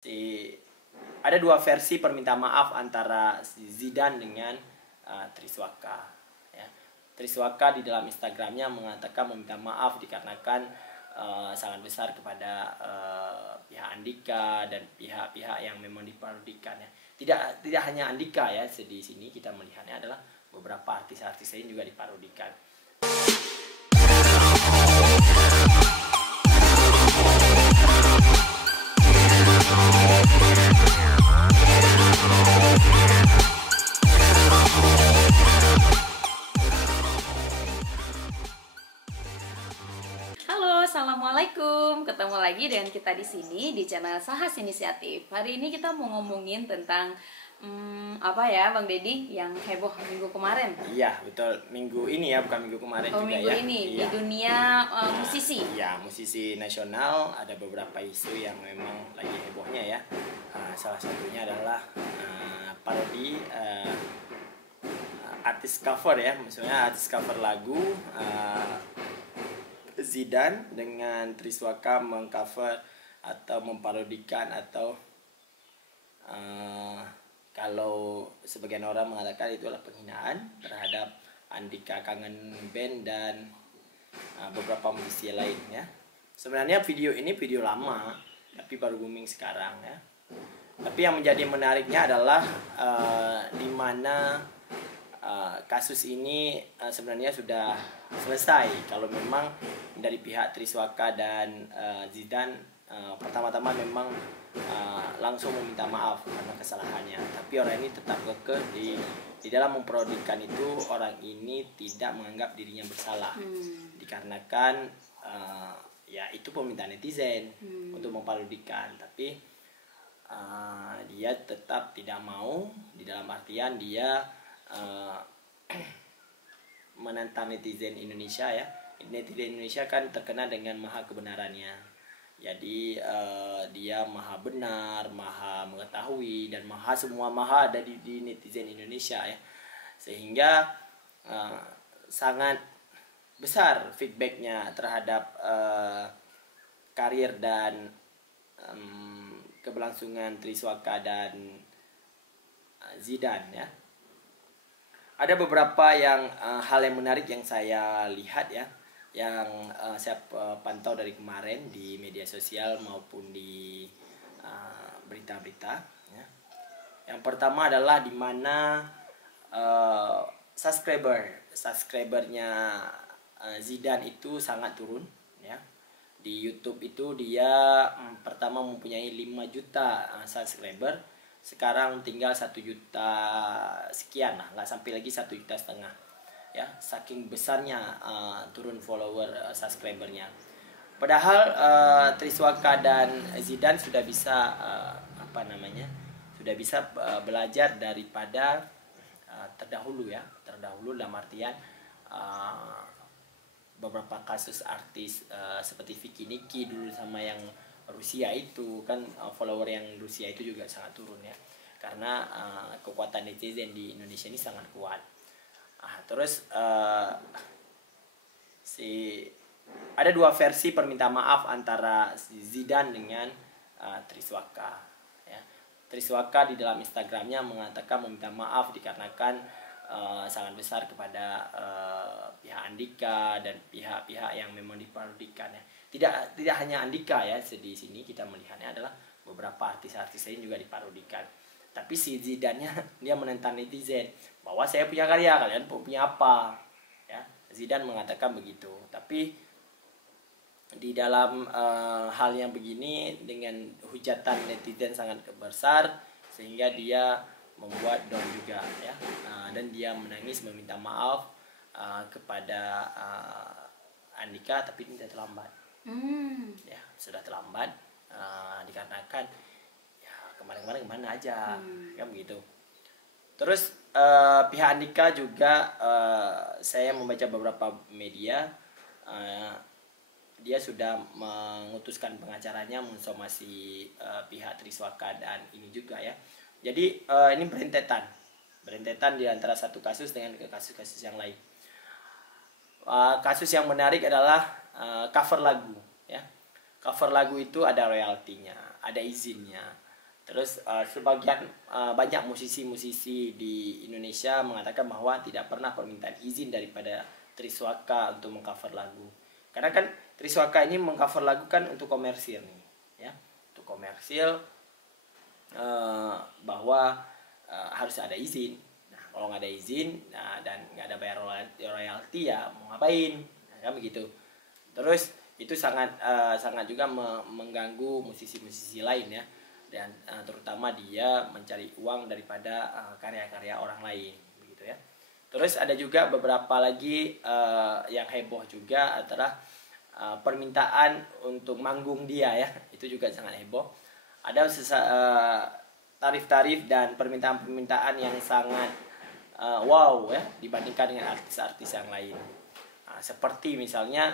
Ada dua versi perminta maaf antara si Zidane dengan Triswaka. Ya. Triswaka di dalam Instagramnya mengatakan meminta maaf dikarenakan sangat besar kepada pihak Andika dan pihak-pihak yang memang diparodikan. Ya. Tidak hanya Andika ya, di sini kita melihatnya adalah beberapa artis-artis lain juga diparodikan. Halo, assalamualaikum. Ketemu lagi dengan kita di sini di channel Sahas Inisiatif. Hari ini kita mau ngomongin tentang apa ya, Bang Deddy, yang heboh minggu kemarin. Iya, betul. Minggu ini ya, bukan minggu kemarin juga minggu ya. ini Iya. di dunia musisi. Ya, musisi nasional ada beberapa isu yang memang lagi hebohnya ya. Salah satunya adalah parodi artis cover ya, maksudnya artis cover lagu Zidane dengan Triswaka mengcover atau memparodikan atau kalau sebagian orang mengatakan itu adalah penghinaan terhadap Andika Kangen Band dan beberapa musisi lain ya. Sebenarnya video ini video lama tapi baru booming sekarang ya. Tapi yang menjadi menariknya adalah di mana kasus ini sebenarnya sudah selesai. Kalau memang dari pihak Triswaka dan Zidane pertama-tama memang langsung meminta maaf karena kesalahannya, tapi orang ini tetap kekeh di dalam memparodikan itu. Orang ini tidak menganggap dirinya bersalah dikarenakan ya itu permintaan netizen untuk memparodikan, tapi dia tetap tidak mau, di dalam artian dia menantang netizen Indonesia ya. Netizen Indonesia kan terkenal dengan maha kebenarannya. Jadi dia maha benar, maha mengetahui, dan semua maha ada di netizen Indonesia ya. Sehingga sangat besar feedbacknya terhadap karir dan keberlangsungan Triswaka dan Zidane ya. Ada beberapa hal yang menarik yang saya lihat ya, yang saya pantau dari kemarin di media sosial maupun di berita-berita ya. Yang pertama adalah di mana subscribernya Zidane itu sangat turun ya. Di YouTube itu dia pertama mempunyai 5 juta subscriber, sekarang tinggal 1 juta sekian lah, nggak sampai lagi 1,5 juta ya, saking besarnya turun follower subscribernya. Padahal Triswaka dan Zidane sudah bisa belajar daripada terdahulu dalam artian beberapa kasus artis seperti Vicky Niki dulu sama yang Rusia itu kan, follower yang Rusia itu juga sangat turun ya, karena kekuatan netizen di Indonesia ini sangat kuat. Terus ada dua versi perminta maaf antara Zidane dengan Triswaka ya. Triswaka di dalam Instagramnya mengatakan meminta maaf dikarenakan sangat besar kepada pihak Andika dan pihak-pihak yang memang diparodikan ya. Tidak hanya Andika ya, di sini kita melihatnya adalah beberapa artis-artis lain juga diparodikan. Tapi si Zidane-nya dia menentang netizen bahwa saya punya karya, kalian punya apa ya. Zidane mengatakan begitu. Tapi di dalam hal yang begini dengan hujatan netizen sangat besar, sehingga dia membuat down juga ya, dan dia menangis meminta maaf kepada Andika, tapi tidak terlambat ya, sudah terlambat dikarenakan ya kemarin-kemarin kemana aja kan begitu. Terus pihak Andika juga saya membaca beberapa media, dia sudah mengutuskan pengacaranya mensomasi pihak Triswaka dan ini juga ya. Jadi ini berentetan di antara satu kasus dengan kasus-kasus yang lain. Kasus yang menarik adalah cover lagu ya. Cover lagu itu ada royaltinya, ada izinnya. Terus sebagian banyak musisi-musisi di Indonesia mengatakan bahwa tidak pernah permintaan izin daripada Triswaka untuk mengcover lagu. Karena kan Triswaka ini mengcover lagu kan untuk komersil nih, ya, untuk komersil, bahwa harus ada izin. Nah, kalau nggak ada izin, dan nggak ada bayar royalti, ya mau ngapain? Nah, kan begitu. Terus itu sangat juga mengganggu musisi-musisi lain, ya, dan terutama dia mencari uang daripada karya-karya orang lain, begitu ya. Terus ada juga beberapa lagi yang heboh juga adalah permintaan untuk manggung dia, ya, itu juga sangat heboh. Ada tarif-tarif dan permintaan-permintaan yang sangat wow, ya, dibandingkan dengan artis-artis yang lain. Seperti misalnya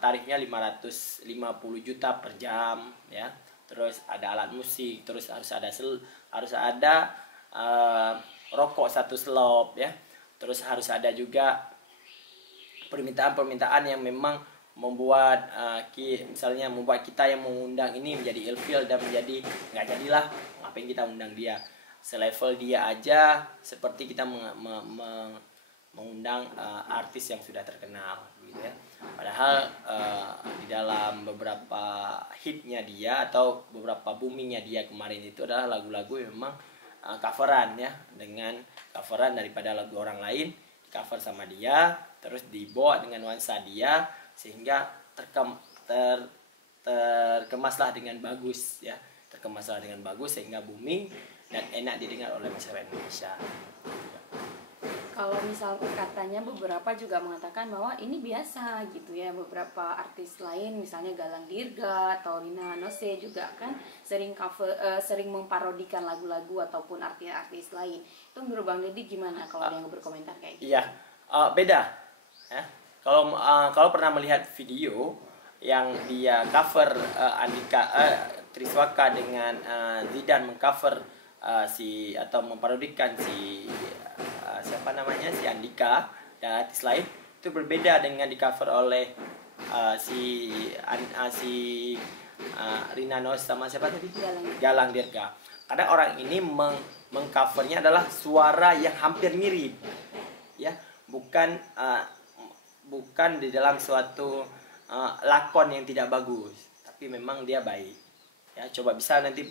tarifnya 550 juta per jam, ya. Terus ada alat musik, terus harus ada rokok 1 slop, ya. Terus harus ada juga permintaan-permintaan yang memang membuat misalnya membuat kita yang mengundang ini menjadi ilfil dan menjadi nggak jadilah, ngapain kita undang dia, selevel dia aja seperti kita mengundang artis yang sudah terkenal, gitu ya. Padahal di dalam beberapa hitnya dia atau beberapa boomingnya dia kemarin itu adalah lagu-lagu yang memang coveran, ya, dengan coveran daripada lagu orang lain, cover sama dia, terus dibawa dengan nuansa dia sehingga terkemaslah dengan bagus, ya, terkemaslah dengan bagus sehingga booming dan enak didengar oleh masyarakat Indonesia. Kalau misal katanya beberapa juga mengatakan bahwa ini biasa gitu ya, beberapa artis lain misalnya Galang Dirga atau Rina Nose juga kan sering memparodikan lagu-lagu ataupun artis-artis lain. Itu menurut Bang Deddy gimana kalau ada yang berkomentar kayak gitu? Iya, beda. Ya. Kalau pernah melihat video yang dia cover Triswaka dengan Zidan mengcover atau memparodikan siapa namanya, si Andika dan artis lain, itu berbeda dengan di cover oleh Rina Nose sama siapa tadi? Galang Dirga. Kadang orang ini mengcovernya adalah suara yang hampir mirip, ya, bukan di dalam suatu lakon yang tidak bagus, tapi memang dia baik, ya. Coba bisa nanti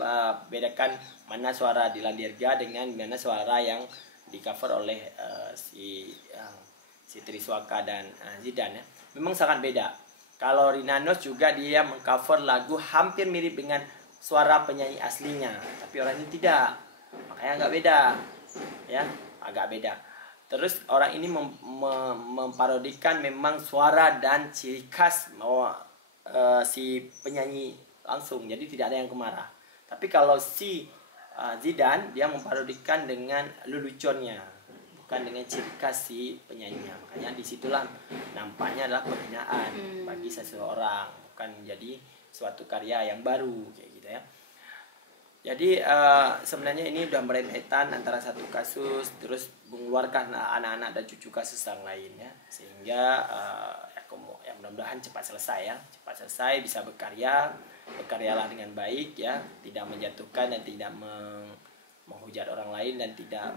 bedakan mana suara Dilan Dirga dengan mana suara yang di cover oleh si Triswaka dan Zidan, ya. Memang sangat beda. Kalau Rina Nose juga dia mengcover lagu hampir mirip dengan suara penyanyi aslinya, tapi orang ini tidak, makanya agak beda, ya, agak beda. Terus orang ini memparodikan memang suara dan ciri khas si penyanyi langsung, jadi tidak ada yang kemarah. Tapi kalau si Zidan dia memparodikan dengan leluconnya, bukan dengan ciri khas si penyanyinya. Makanya disitulah nampaknya adalah penghinaan bagi seseorang, bukan menjadi suatu karya yang baru, kayak gitu, ya. Jadi sebenarnya ini udah meremehkan antara satu kasus terus mengeluarkan anak-anak dan cucu kasus yang lain, ya. Sehingga ya mudah-mudahan cepat selesai, ya, cepat selesai, bisa berkaryalah dengan baik, ya, tidak menjatuhkan dan tidak menghujat orang lain dan tidak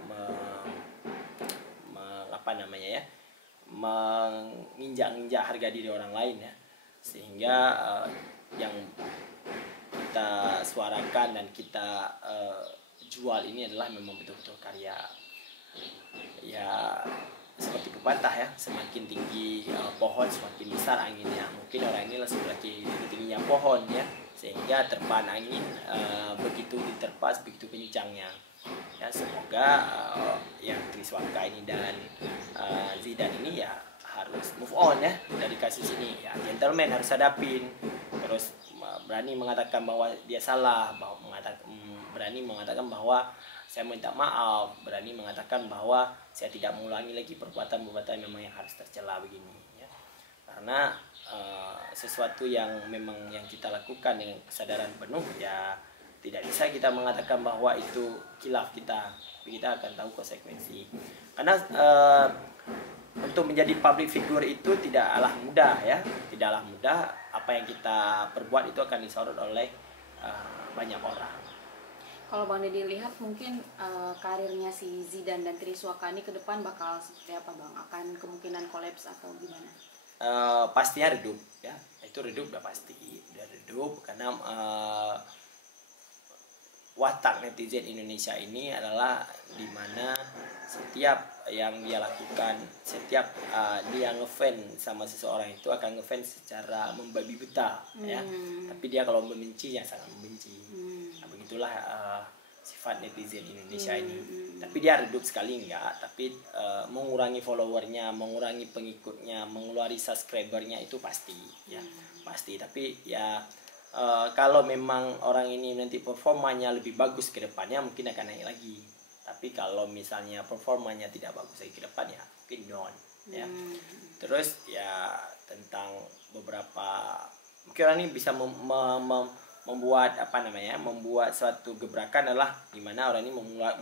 menginjak-injak harga diri orang lain, ya. Sehingga yang kita suarakan dan kita jual ini adalah memang betul-betul karya, ya, seperti pepatah, ya, semakin tinggi pohon semakin besar anginnya. Mungkin orang ini lagi tingginya pohon, ya, sehingga terpaan angin begitu diterpa begitu kencangnya, ya. Semoga yang Triswaka ini dan Zidan ini ya harus move on, ya, dari kasus ini, ya, gentleman, harus hadapin, terus berani mengatakan bahwa dia salah, berani mengatakan bahwa saya minta maaf, berani mengatakan bahwa saya tidak mengulangi lagi perbuatan-perbuatan memang yang harus tercela begini, ya. Karena sesuatu yang memang yang kita lakukan dengan kesadaran penuh, ya, tidak bisa kita mengatakan bahwa itu khilaf kita, tapi kita akan tahu konsekuensi. Karena untuk menjadi public figure itu tidaklah mudah, ya, tidaklah mudah. Apa yang kita perbuat itu akan disorot oleh banyak orang. Kalau Bang Deddy lihat mungkin karirnya si Zidane dan Triswaka ini ke depan bakal seperti apa Bang? Akan kemungkinan kolaps atau gimana? Pastinya redup ya, itu redup udah pasti, udah redup karena watak netizen Indonesia ini adalah dimana setiap yang dia lakukan, setiap dia ngefans sama seseorang itu akan ngefans secara membabi buta ya, tapi dia kalau membenci ya sangat membenci. Nah, begitulah sifat netizen Indonesia ini. Tapi dia redup sekali enggak, tapi mengurangi followernya, mengurangi pengikutnya, mengeluarkan subscribernya itu pasti ya, pasti. Tapi ya kalau memang orang ini nanti performanya lebih bagus ke depannya mungkin akan naik lagi. Tapi kalau misalnya performanya tidak bagus lagi ke depan ya mungkin down ya. Terus ya tentang beberapa mungkin orang ini bisa membuat apa namanya, membuat suatu gebrakan adalah dimana orang ini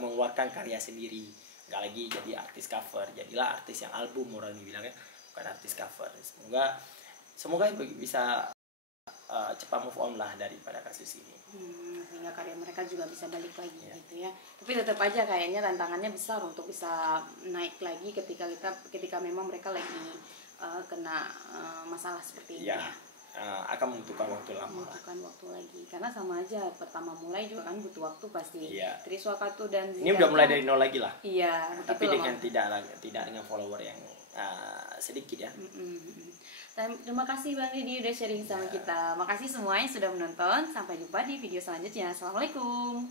mengeluarkan karya sendiri, nggak lagi jadi artis cover, jadilah artis yang album, orang ini bilangnya bukan artis cover. Semoga bisa cepat move on lah daripada kasus ini. Sehingga karya mereka juga bisa balik lagi gitu ya. Tapi tetap aja kayaknya tantangannya besar untuk bisa naik lagi ketika memang mereka lagi kena masalah seperti ini ya. Akan membutuhkan waktu lama. Membutuhkan waktu lagi karena sama aja pertama mulai juga kan butuh waktu pasti. Triswaka tuh dan Zidane ini udah mulai dari nol lagi lah. Iya. Tapi dengan tidak dengan follower yang sedikit ya. Terima kasih Bang Deddy udah sharing sama kita. Makasih semuanya sudah menonton. Sampai jumpa di video selanjutnya. Assalamualaikum.